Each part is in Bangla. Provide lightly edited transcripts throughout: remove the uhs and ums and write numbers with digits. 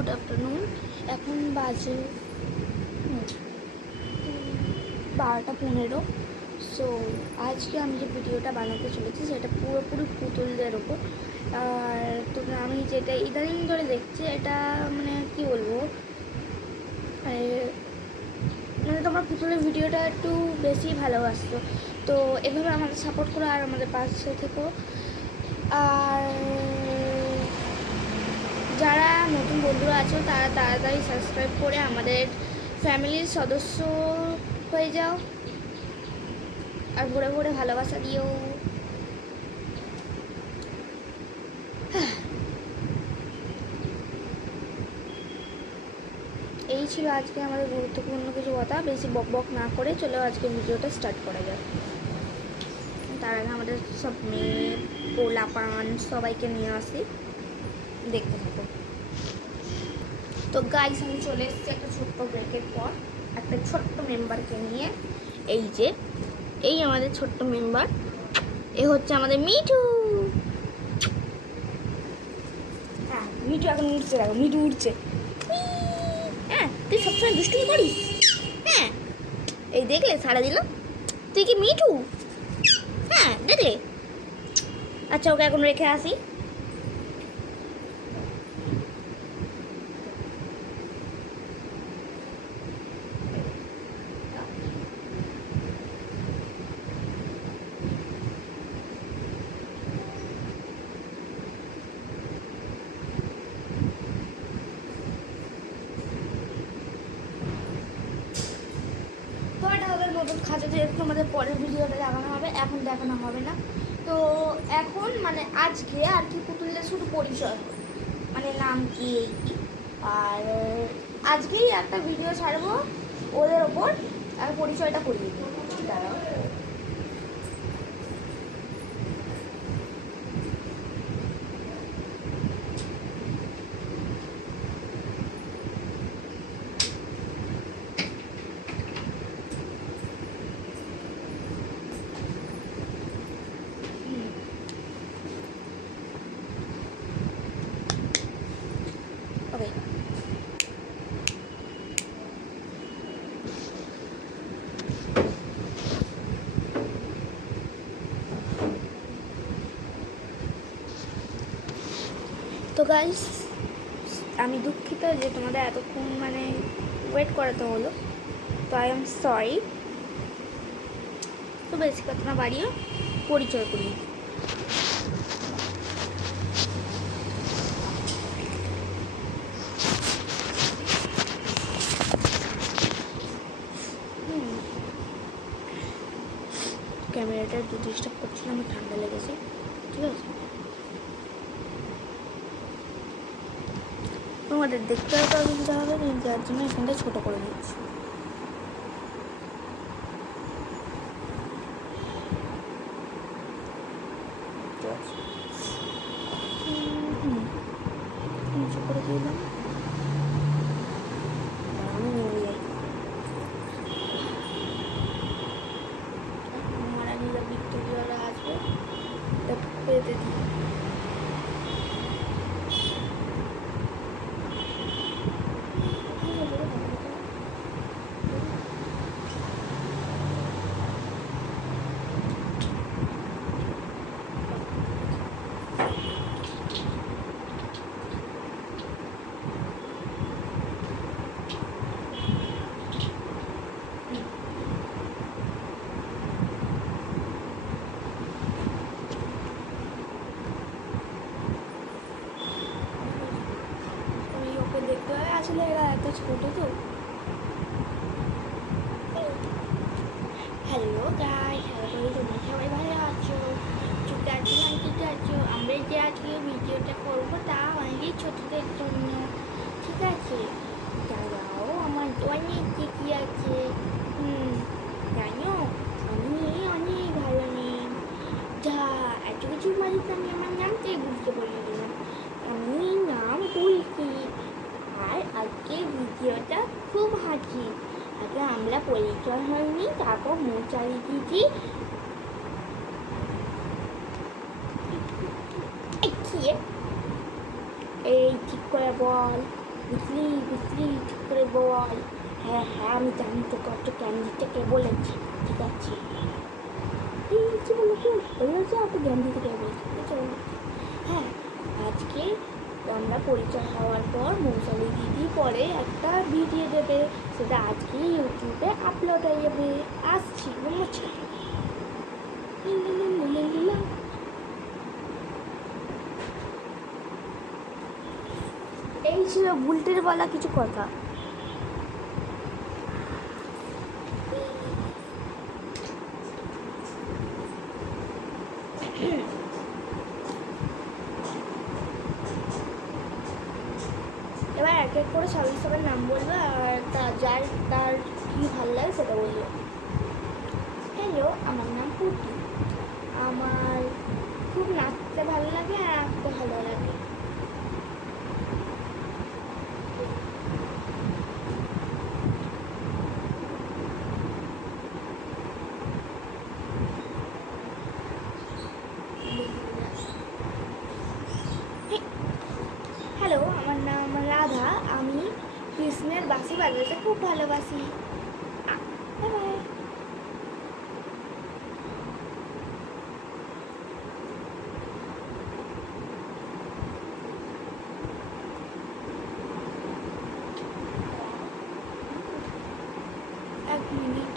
Good afternoon. এখন বাজে 12:15। সো আজকে আমি যে ভিডিওটা বানাতে চলেছি সেটা পুরোপুরি পুতুলদের ওপর। আর তোমরা আমি যেটা ইদানিং ধরে দেখছি এটা মানে কি বলবো, মানে তোমরা পুতুলের ভিডিওটা একটু বেশি ভালোবাসতো, তো এভাবে আমাদের সাপোর্ট করো আর আমাদের পাশে থেকো। আর যারা নতুন বন্ধুরা আছো তারা তাড়াতাড়ি সাবস্ক্রাইব করে আমাদের ফ্যামিলির সদস্য হয়ে যাও আর ভরে ভরে ভালোবাসা দিও। এই ছিল আজকে আমাদের গুরুত্বপূর্ণ কিছু কথা। বেশি বক বক না করে চলো আজকে ভিডিওটা স্টার্ট করা যাক। তার আগে আমাদের সব মেয়ে পোলাপান সবাইকে নিয়ে আসি, দেখতে থাকো। তো গাইস আমি চলে এসেছি একটা ছোট্ট ব্রেকের পর একটা ছোট্ট মেম্বারকে নিয়ে। এই আমাদের ছোট্ট মেম্বার, এ হচ্ছে আমাদের মিঠু। হ্যাঁ মিঠু এখন উঠছে, দেখো মিঠু উঠছে। হ্যাঁ তুই সবসময় দুষ্টুমি করিস। হ্যাঁ এই দেখলে সারা দিল, তুই কি মিঠু? হ্যাঁ দেখলে। আচ্ছা ওকে এখন রেখে আসি। নতুন খাঁচা যেহেতু আমাদের পরের ভিডিওটা দেখানো হবে, এখন দেখানো হবে না। তো এখন মানে আজকে আর কি পুতুলদের শুধু পরিচয় হবে, মানে নাম কি এই কি। আর আজকেই একটা ভিডিও ছাড়বো ওদের ওপর, আর পরিচয়টা করিয়ে দিই। দাঁড়াও ওকে। তো গাইস আমি দুঃখিত যে তোমাদের এতক্ষণ মানে ওয়েট করাতে হলো, তো আই এম সরি। তো বেশি কথা না বাড়িয়ে পরিচয় করি। ক্যামেরাটা একটু ডিস্টার্ব করছিল, আমার ঠান্ডা লেগেছে, ঠিক আছে। তোমাদের দেখতে হয়তো অসুবিধা হবে, যার জন্য এখানটা ছোটো করে দিচ্ছি। নিচে করে দিলাম, আমি নিয়ে যাই। মহারানীরা ভিক্টোরিয়ারা আসবে, এটা পেতে দিই। দেখতে হয় আসলে এরা এত ছোটো তো। হ্যালো গাইস, তোমরা সবাই ভালো আছো? ঠিক আছে, আমি ঠিক আছো। আমরা যে আজকে ভিডিওটা করবো তা অনেকই ছোটদের জন্য, ঠিক আছে। দাঁড়াও আমার অনেক চিঠি আছে। জানো আমি অনেক ভালো নেই। যা এত কিছুর মাঝে তো আমি আমার নামটাই বুঝতে পারি না। আমি নাম বলছি। আর আজকে ভিডিওটা খুব হাসি। আগে আমরা পরিচয় হয়নি, তারপর মুখ চালিয়ে দিয়েছি। এই ঠিক করে বল। বুঝলি বুঝলি ঠিক করে বল। হ্যাঁ হ্যাঁ আমি জানি তো কত ক্যান্ডিটা কে বলেছি, ঠিক আছে। এই কি বলো কি বলেছে অত জ্ঞান দিতে কে বলেছে, হ্যাঁ আজকে আমরা পরিচয় হওয়ার পর মৌসালি দিদি পরে একটা ভিডিও দেবে, সেটা আজকে ইউটিউবে আপলোড হয়ে যাবে। আসছি নমস্কার। এই ছিল বুলটির বলা কিছু কথা। এবার এক এক করে সবাই সবার নাম বলবো আর যার তার কী ভালো লাগে সেটা বলবো। হ্যালো, আমার নাম পুটি। আমার খুব নাচতে ভালো লাগে আর আঁকতে ভালো লাগে। হ্যালো, আমার নাম রাধা। আমি কৃষ্ণের বাঁশি বাজাতে খুব ভালোবাসি। Bye bye. এক মিনিট।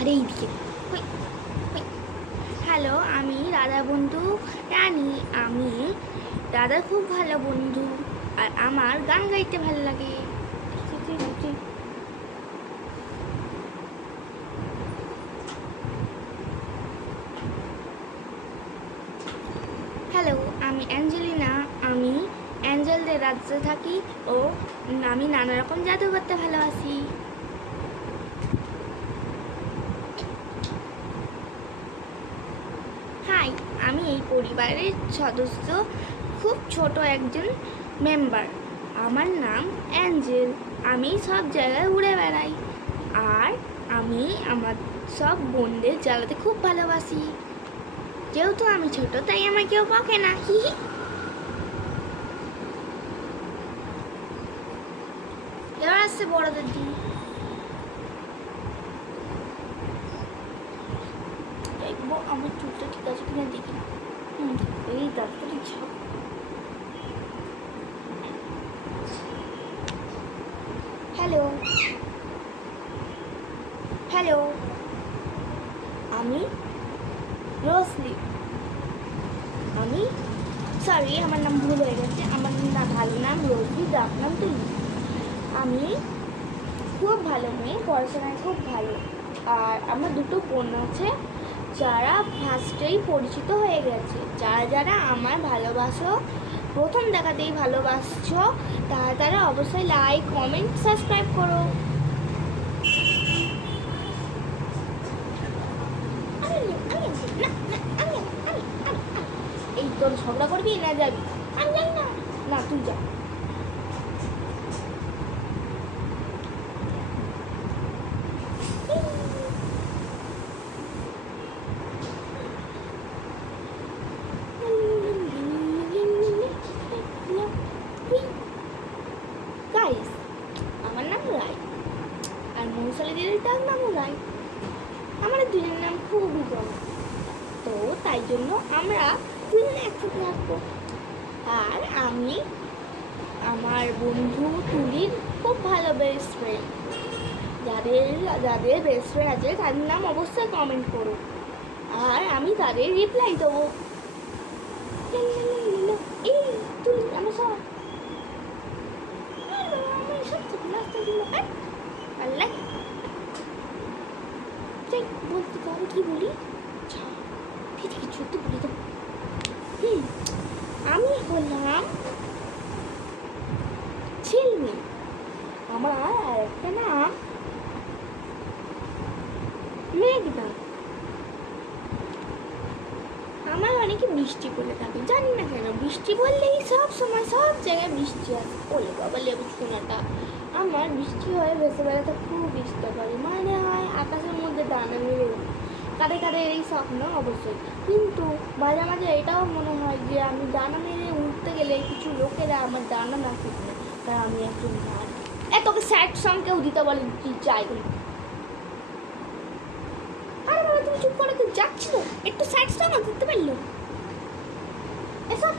আরে এইদিকে। হ্যালো, আমি রাধা বন্ধু রানী। আমি দাদার খুব ভালো বন্ধু আর আমার গান গাইতে ভালো লাগে। হ্যালো, আমি অ্যাঞ্জেলিনা। আমি অ্যাঞ্জেলদের রাজ্যে থাকি ও আমি নানা রকম জাদু করতে ভালোবাসি। হাই, আমি এই পরিবারের সদস্য, খুব ছোট একজন মেম্বার। আমার নাম অ্যাঞ্জেল। আমি সব জায়গায় উড়ে বেড়াই আর আমি আমার সব বোনদের জ্বালাতে খুব ভালোবাসি। যেহেতু আমি ছোট তাই আমার কেউ বকে না। এবার আসছে বড়দের দিন। দেখবো আমার চুলটা ঠিক আছে কিনা দেখি। এই তাড়াতাড়ি ছাপ। হ্যালো হ্যালো, আমি রোজলি। আমি সরি, আমার নাম ভুল হয়ে গেছে। আমার ভালো নাম রোজলি, ডাক নাম তুই। আমি খুব ভালো মেয়ে, পড়াশোনায় খুব ভালো। আর আমার দুটো বোন আছে যারা ফার্স্টেই পরিচিত হয়ে গেছে। যারা যারা আমার ভালোবাসো, প্রথম দেখাতেই ভালোবাসছো, তারা অবশ্যই লাইক কমেন্ট সাবস্ক্রাইব করো। এই তোর ঝগড়া করবি না যাবি? আমি যাই না। না তুই যা। আমার নাম রায় আর মৌসালি দিদির নামও রায়। আমাদের দুজনের নাম খুবই জমা, তো তাই জন্য আমরা দুজনে একসাথে থাকবো। আর আমি আমার বন্ধু তুলির খুব ভালো বেস্ট ফ্রেন্ড। যাদের যাদের বেস্ট ফ্রেন্ড আছে তাদের নাম অবশ্যই কমেন্ট করো আর আমি তাদের রিপ্লাই দেবো। এই তুলি আমার সব বলতে পারো কি বলি, সত্যি বলে দেবো। আমি হলাম ঝিলমিল। আমার আর একটা নাম মেঘনা। আমার অনেকে বৃষ্টি বলে থাকে, জানি না কেন। বৃষ্টি বললেই সব সময় সব জায়গায় বৃষ্টি আসে। ওলে বাবা লেবু সোনাটা। আমার বৃষ্টি হয় ভেসে বেড়াতে খুব ইষ্ট করে, মানে হয় আকাশের মধ্যে ডানা মেলে উঠে। কাদের কাদের এই স্বপ্ন অবশ্যই, কিন্তু মাঝে মাঝে এটাও মনে হয় যে আমি ডানা মেলে উঠতে গেলে কিছু লোকেরা আমার ডানা না ফিটবে, তাই আমি একজন গান তোকে স্যাড সং কেউ দিতে বলে কি চাই। আরে বাবা তুমি চুপ করে তো যাচ্ছিল, একটু স্যাড সং দিতে পারলো এসব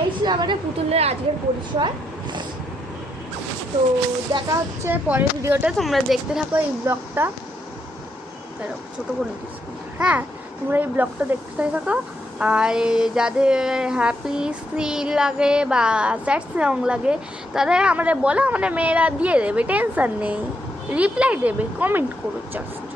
এই ছিল আমাদের পুতুলের আজকের পরিচয়। তো দেখা হচ্ছে পরের ভিডিওটা, তোমরা দেখতে থাকো এই ব্লগটা। ছোটো করে দিস, হ্যাঁ তোমরা এই ব্লগটা দেখতে থাকো। আর যাদের হ্যাপি সিন লাগে বা স্যাড সং লাগে তাদের আমাদের বলো, আমাদের মেয়েরা দিয়ে দেবে, টেনশন নেই, রিপ্লাই দেবে, কমেন্ট করো জাস্ট।